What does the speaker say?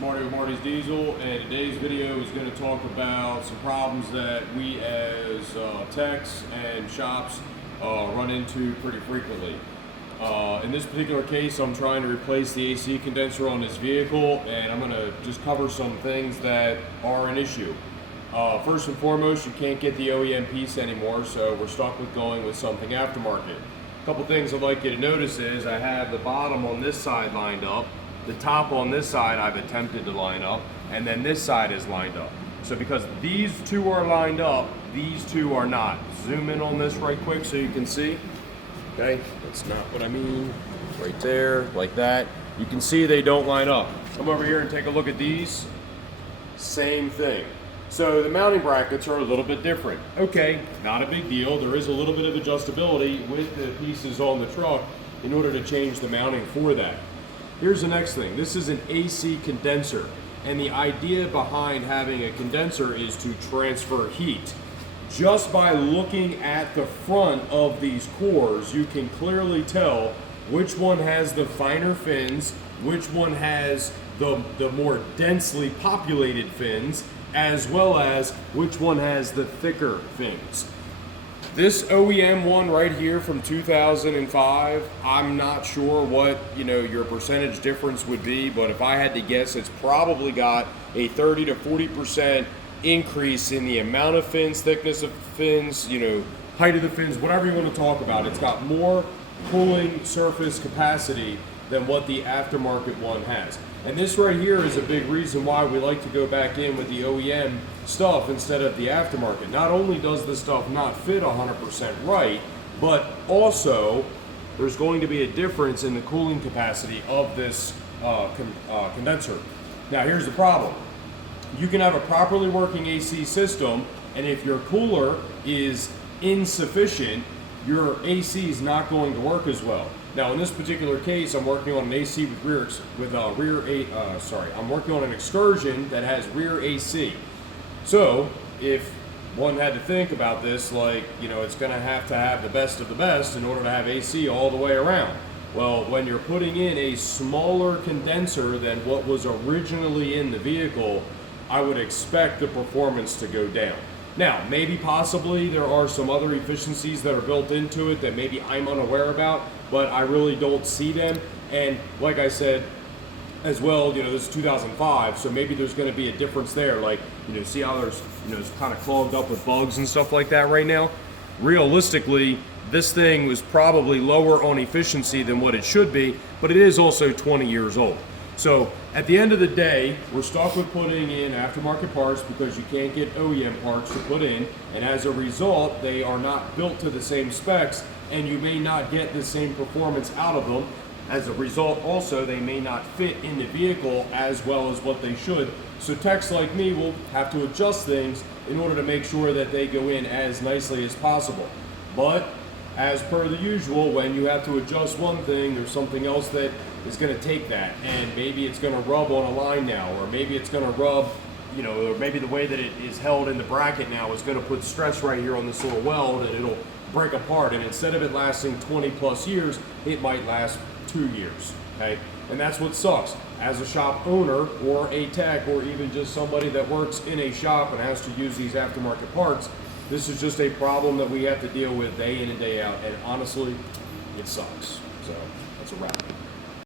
Marty with Marty's Diesel, and today's video is going to talk about some problems that we as techs and shops run into pretty frequently. In this particular case, I'm trying to replace the AC condenser on this vehicle, and I'm going to just cover some things that are an issue. First and foremost, you can't get the OEM piece anymore, so we're stuck with going with something aftermarket. A couple things I'd like you to notice is I have the bottom on this side lined up, the top on this side I've attempted to line up, and then this side is lined up. So because these two are lined up, these two are not. Zoom in on this right quick so you can see. Okay, that's not what I mean. Right there, like that. You can see they don't line up. Come over here and take a look at these. Same thing. So the mounting brackets are a little bit different. Okay, not a big deal. There is a little bit of adjustability with the pieces on the truck in order to change the mounting for that. Here's the next thing. This is an AC condenser, and the idea behind having a condenser is to transfer heat. Just by looking at the front of these cores, you can clearly tell which one has the finer fins, which one has the more densely populated fins, as well as which one has the thicker fins. This OEM one right here from 2005, I'm not sure what your percentage difference would be, but if I had to guess, it's probably got a 30 to 40% increase in the amount of fins, thickness of fins, height of the fins, whatever you want to talk about. It's got more cooling surface capacity than what the aftermarket one has. And this right here is a big reason why we like to go back in with the OEM stuff instead of the aftermarket. Not only does this stuff not fit 100% right, but also there's going to be a difference in the cooling capacity of this condenser. Now here's the problem. You can have a properly working AC system, and if your cooler is insufficient, your AC is not going to work as well. Now in this particular case, I'm working on an AC with I'm working on an excursion that has rear AC. So if one had to think about this, it's going to have the best of the best in order to have AC all the way around. Well, when you're putting in a smaller condenser than what was originally in the vehicle, I would expect the performance to go down. Now, maybe possibly there are some other efficiencies that are built into it that maybe I'm unaware about, but I really don't see them. And like I said as well, this is 2005, so maybe there's going to be a difference there. See how there's, it's kind of clogged up with bugs and stuff like that right now? Realistically, this thing was probably lower on efficiency than what it should be, but it is also 20 years old. So at the end of the day, we're stuck with putting in aftermarket parts because you can't get OEM parts to put in, and as a result, they are not built to the same specs, and you may not get the same performance out of them. As a result, also, they may not fit in the vehicle as well as what they should. So techs like me will have to adjust things in order to make sure that they go in as nicely as possible. But as per the usual, when you have to adjust one thing, there's something else that is going to take that, and maybe it's going to rub on a line now, or maybe it's going to rub, or maybe the way that it is held in the bracket now is going to put stress right here on this little weld, and it'll break apart, and instead of it lasting 20 plus years, it might last 2 years, okay? And that's what sucks. As a shop owner, or a tech, or even just somebody that works in a shop and has to use these aftermarket parts, this is just a problem that we have to deal with day in and day out, and honestly, it sucks. So that's a wrap.